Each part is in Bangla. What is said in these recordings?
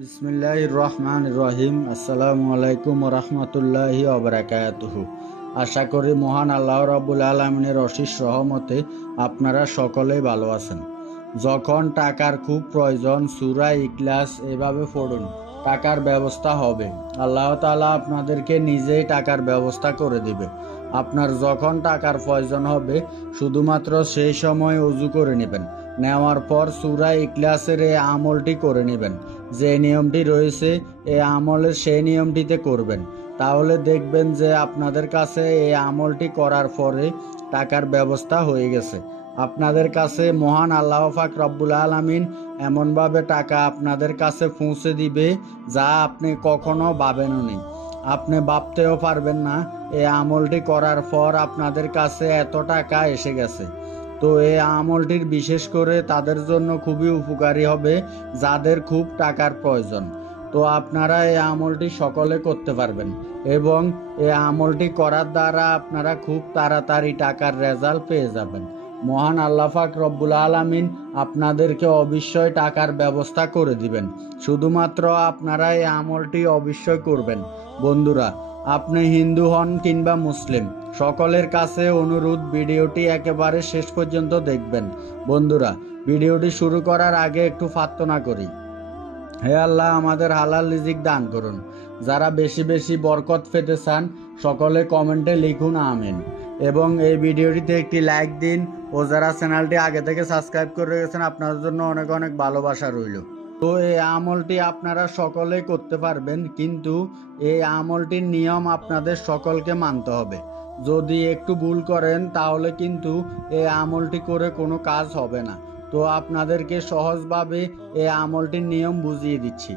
বিসমিল্লাহির রহমানির রহিম। আসসালামু আলাইকুম ওয়া রাহমাতুল্লাহি ওয়া বারাকাতুহু। আশা করি মহান আল্লাহ রাব্বুল আলামিনের অশেষ রহমতে আপনারা সকলেই ভালো আছেন। যখন টাকার খুব প্রয়োজন সূরা ইখলাস এভাবে পড়ুন, টাকার ব্যবস্থা হবে। আল্লাহ তাআলা আপনাদেরকে নিজেই টাকার ব্যবস্থা করে দিবে। আপনার যখন টাকার প্রয়োজন হবে শুধুমাত্র সেই সময় ওযু করে নেবেন। নেওয়ার পর সূরা ইখলাসের এই আমলটি করে নেবেন। যে নিয়মটি রয়েছে এই আমলের সেই নিয়মটিতে করবেন। তাহলে দেখবেন যে আপনাদের কাছে এই আমলটি করার পরে টাকার ব্যবস্থা হয়ে গেছে। আপনাদের কাছে মহান আল্লাহ পাক রব্বুল আলামিন এমনভাবে টাকা আপনাদের কাছে পৌঁছে দিবে যা আপনি কখনো ভাবেনও নি। আপনি ভাবতেও পারবেন না এই আমলটি করার পর আপনাদের কাছে এত টাকা এসে গেছে। তো এই আমলটির বিশেষ করে তাদের জন্য খুবই উপকারী হবে যাদের খুব টাকার প্রয়োজন। তো আপনারা এই আমলটি সকলে করতে পারবেন এবং এই আমলটি করার দ্বারা আপনারা খুব তাড়াতাড়ি টাকার রেজাল্ট পেয়ে যাবেন। মহান আল্লাহ পাক রব্বুল আলামিন আপনাদেরকে অবশ্যই টাকার ব্যবস্থা করে দিবেন। শুধুমাত্র আপনারা এই আমলটি অবশ্যই করবেন। বন্ধুরা, আপনি হিন্দু হন কিংবা মুসলিম, সকলের কাছে অনুরোধ ভিডিওটি একেবারে শেষ পর্যন্ত দেখবেন। বন্ধুরা, ভিডিওটি শুরু করার আগে একটু প্রার্থনা করি। হে আল্লাহ, আমাদের হালাল রিজিক দান করুন। যারা বেশি বেশি বরকত পেতে চান সকলে কমেন্টে লিখুন আমিন, এবং এই ভিডিওটিতে একটি লাইক দিন। ও যারা চ্যানেলটি আগে থেকে সাবস্ক্রাইব করে রেখেছেন আপনাদের জন্য অনেক অনেক ভালোবাসা রইল। তো এই আমলটি আপনারা সকলেই করতে পারবেন, কিন্তু এই আমলটির নিয়ম আপনাদের সকলকে মানতে হবে। যদি একটু ভুল করেন তাহলে কিন্তু এই আমলটি করে কোনো কাজ হবে না। তো আপনাদেরকে সহজভাবে এই আমলটির নিয়ম বুঝিয়ে দিচ্ছি,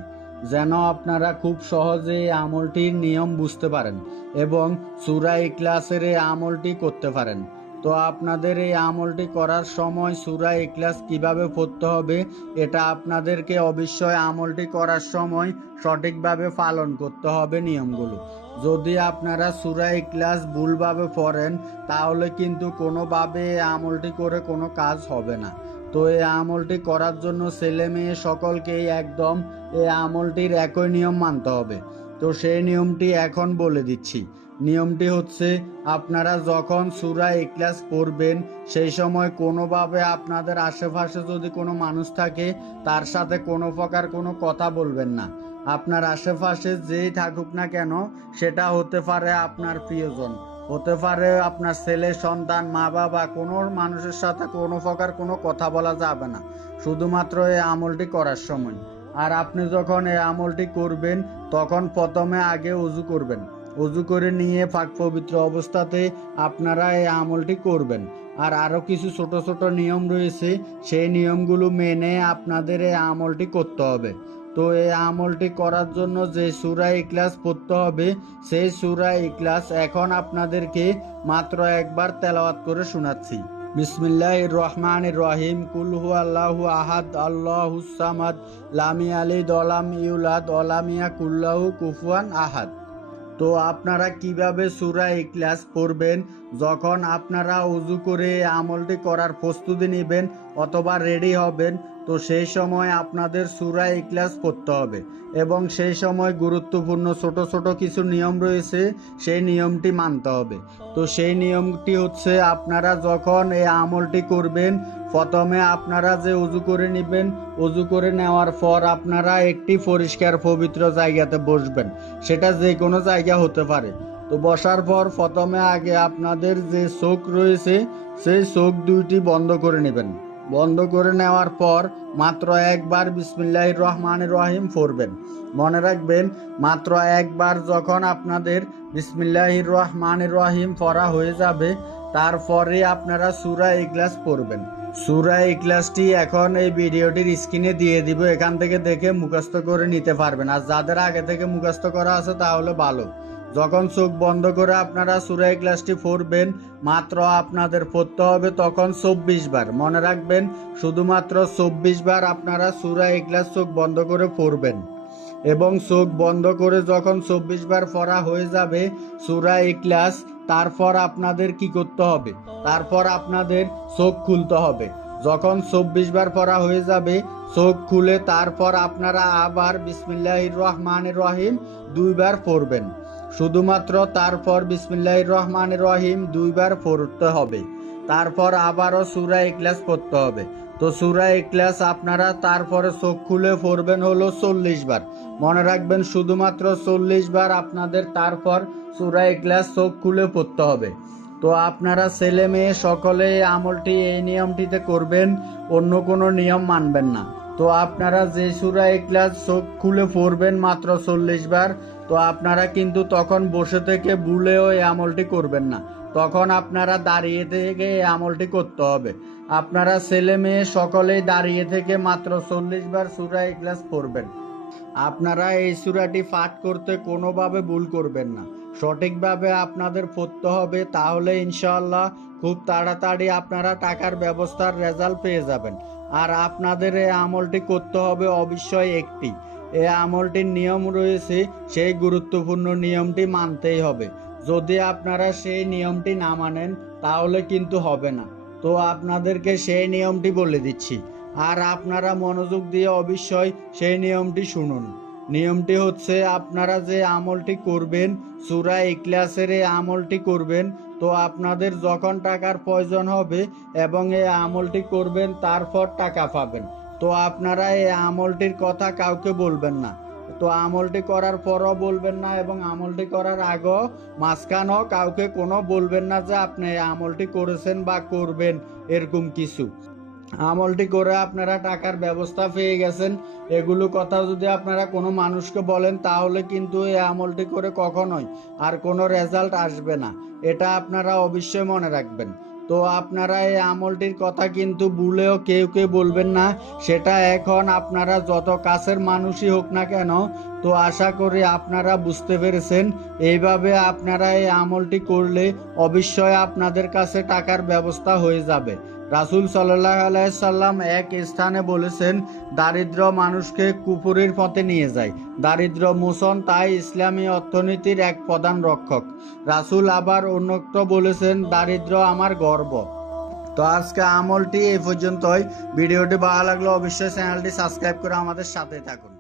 যেন আপনারা খুব সহজে এই আমলটির নিয়ম বুঝতে পারেন এবং সূরা ইখলাসের এই আমলটি করতে পারেন। তো আপনাদের এই আমলটি করার সময় সূরা ইখলাস কিভাবে পড়তে হবে এটা আপনাদেরকে অবশ্যই আমলটি করার সময় সঠিকভাবে পালন করতে হবে নিয়মগুলো। যদি আপনারা সূরা ইখলাস ভুলভাবে পড়েন তাহলে কিন্তু কোনোভাবে এই আমলটি করে কোনো কাজ হবে না। তো এই আমলটি করার জন্য ছেলে মেয়ে সকলকেই একদম এই আমলটির একই নিয়ম মানতে হবে। তো সেই নিয়মটি এখন বলে দিচ্ছি। নিয়মটি হচ্ছে, আপনারা যখন সূরা ইখলাস পড়বেন সেই সময় কোনোভাবে আপনাদের আশেপাশে যদি কোনো মানুষ থাকে তার সাথে কোনো প্রকার কোনো কথা বলবেন না। আপনার আশেপাশে যেই থাকুক না কেন, সেটা হতে পারে আপনার প্রিয়জন, হতে পারে আপনার ছেলে সন্তান, মা বাবা, কোনো মানুষের সাথে কোনো প্রকার কোনো কথা বলা যাবে না শুধুমাত্র এই আমলটি করার সময়। আর আপনি যখন এই আমলটি করবেন তখন প্রথমে আগে ওযু করবেন। ওযু করে নিয়ে পাক পবিত্র অবস্থাতে আপনারা এই আমলটি করবেন। আর আরও কিছু ছোট ছোট নিয়ম রয়েছে, সেই নিয়মগুলো মেনে আপনাদের এই আমলটি করতে হবে। তো এই আমলটি করার জন্য যে সূরা ইখলাস পড়তে হবে সেই সূরা ইখলাস এখন আপনাদেরকে মাত্র একবার তেলাওয়াত করে শোনাচ্ছি। বিসমিল্লাহির রহমানির রহিম। কুল হুয়াল্লাহু আহাদ আল্লাহুস সামাদ লাম ইয়ালিদ ওয়া লাম ইউলাদ ওয়া লাম ইয়াকুল লাহু কুফুয়ান আহাদ। তো আপনারা কিভাবে সূরা ইখলাস পড়বেন, যখন আপনারা ওযু করে আমলটি করার প্রস্তুতি নেবেন অথবা রেডি হবেন, তো সেই সময় আপনাদের সূরা ইখলাস পড়তে হবে এবং সেই সময় গুরুত্বপূর্ণ ছোট ছোট কিছু নিয়ম রয়েছে, সেই নিয়মটি মানতে হবে। তো সেই নিয়মটি হচ্ছে, আপনারা যখন এই আমলটি করবেন প্রথমে আপনারা যে ওযু করে নেবেন, ওযু করে নেওয়ার পর আপনারা একটি পরিষ্কার পবিত্র জায়গাতে বসবেন। সেটা যে কোনো জায়গা হতে পারে। তো বসার পর প্রথমে আগে আপনাদের যে চোখ রয়েছে সেই চোখ দুইটি বন্ধ করে নেবেন। বন্ধ করে নেওয়ার পর মাত্র একবার বিসমিল্লাহির রহমানির রহিম পড়বেন। মনে রাখবেন, মাত্র একবার যখন আপনাদের বিসমিল্লাহির রহমানির রহিম পড়া হয়ে যাবে তারপরে আপনারা সূরা ইখলাস পড়বেন। সূরা ইখলাসটি এখন এই ভিডিওটির স্ক্রিনে দিয়ে দিব, এখান থেকে দেখে মুখস্থ করে নিতে পারবেন। আর যাদের আগে থেকে মুখস্থ করা আছে তাহলে ভালো। যখন চোখ বন্ধ করে আপনারা সূরা ইখলাসটি পড়বেন, মাত্র আপনাদের পড়তে হবে তখন 24 বার। মনে রাখবেন, শুধুমাত্র 24 বার আপনারা সূরা ইখলাস চোখ বন্ধ করে পড়বেন এবং চোখ বন্ধ করে যখন 24 বার পড়া হয়ে যাবে সূরা ইখলাস, তারপর আপনাদের কি করতে হবে, তারপর আপনাদের চোখ খুলতে হবে। যখন 24 বার পড়া হয়ে যাবে চোখ খুলে তারপর আপনারা আবার বিসমিল্লাহির রহমানির রহিম 2 বার পড়বেন। শুধুমাত্র তারপর বিসমিল্লাহির রহমানির রহিম 2 বার পড়তে হবে। তারপর আবারও সূরা ইখলাস পড়তে হবে। তো সূরা ইখলাস আপনারা তারপরে চোখ খুলে পড়বেন হলো 40 বার। মনে রাখবেন শুধুমাত্র 40 বার আপনাদের তারপর সূরা ইখলাস চোখ খুলে পড়তে হবে। তো আপনারা ছেলে মেয়ে সকলে এই আমলটি এই নিয়মটিতে করবেন, অন্য কোনো নিয়ম মানবেন না। তো আপনারা যে সূরা ইখলাস চোখ খুলে পড়বেন মাত্র 40 বার, তো আপনারা কিন্তু তখন বসে থেকে ভুলেও এই আমলটি করবেন না, তখন আপনারা দাঁড়িয়ে থেকে এই আমলটি করতে হবে। আপনারা ছেলে মেয়ে সকলেই দাঁড়িয়ে থেকে মাত্র 40 বার সূরা ইখলাস পড়বেন। আপনারা এই সূরাটি পাঠ করতে কোনোভাবে ভুল করবেন না, সঠিকভাবে আপনাদের পড়তে হবে। তাহলে ইনশাআল্লাহ খুব তাড়াতাড়ি আপনারা টাকার ব্যবস্থার রেজাল্ট পেয়ে যাবেন। আর আপনাদের এই আমলটি করতে হবে অবশ্যই একটি। এই আমলটির নিয়ম রয়েছে, সেই গুরুত্বপূর্ণ নিয়মটি মানতেই হবে। যদি আপনারা সেই নিয়মটি না মানেন তাহলে কিন্তু হবে না। তো আপনাদেরকে সেই নিয়মটি বলে দিচ্ছি, আর আপনারা মনোযোগ দিয়ে অবশ্যই সেই নিয়মটি শুনুন। নিয়মটি হচ্ছে, আপনারা যে আমলটি করবেন সূরা ইখলাসের এই আমলটি করবেন, তো আপনাদের যখন টাকার প্রয়োজন হবে এবং এই আমলটি করবেন তারপর টাকা পাবেন। তো আপনারা এই আমলটির কথা কাউকে বলবেন না। তো আমলটি করার পরও বলবেন না এবং আমলটি করার আগেও মাঝখানেও কাউকে কোনো বলবেন না যে আপনি এই আমলটি করেছেন বা করবেন, এরকম কিছু। আমলটি করে আপনারা টাকার ব্যবস্থা পেয়ে গেছেন, এগুলো কথা যদি আপনারা কোনো মানুষকে বলেন তাহলে কিন্তু এই আমলটি করে কখনোই আর কোনো রেজাল্ট আসবে না। এটা আপনারা অবশ্যই মনে রাখবেন। তো আপনারা এই আমলটির কথা কিন্তু ভুলেও কেউ বলবেন না। সেটা এখন আপনারা যত কাছের মানুষই হোক না কেন, তো আশা করি আপনারা বুঝতে পেরেছেন। এইভাবে আপনারা এই আমলটি করলে অবশ্যই আপনাদের কাছে টাকার ব্যবস্থা হয়ে যাবে। রাসূল সাল্লাল্লাহু আলাইহি সাল্লাম এক স্থানে বলেছেন, দারিদ্র মানুষকে কুফুরির পথে নিয়ে যায়, দারিদ্র মোচন তাই ইসলামী অর্থনীতির এক প্রধান রক্ষক। রাসূল আবার অন্যত্র বলেছেন, দারিদ্র আমার গর্ব। তো আজকে আমলটি এই পর্যন্তই। ভিডিওটি ভালো লাগলে অবশ্যই চ্যানেলটি সাবস্ক্রাইব করে আমাদের সাথে থাকুন।